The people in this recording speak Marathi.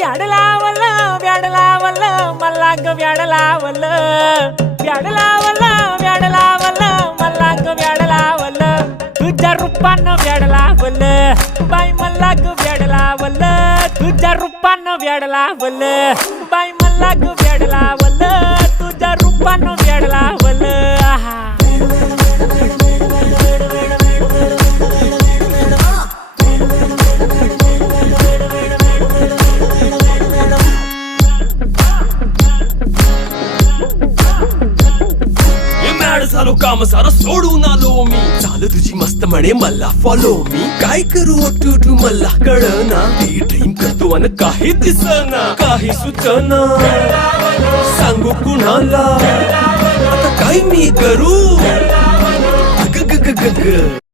व्याड लावलं व्याड लावलं मला ग व्याड लावलं व्याड लावलं व्याड लावलं मला ग व्याड लावलं तुझ्या रूपानं व्याड लावलं बाई मला ग व्याड लावलं तुझ्या रूपानं व्याड लावलं बाई मला ग व्याड लावलं तुझ्या रूपानं व्याड लावलं आहा झालो काम सारं सोडून आलो मी चाल तुझी मस्त म्हणे मला फॉलो मी काय करू टू मला कळना ती ड्रीम करतो अन काही दिसना काही सुचना सांगू कुणाला आता काय मी करू ग ग ग ग ग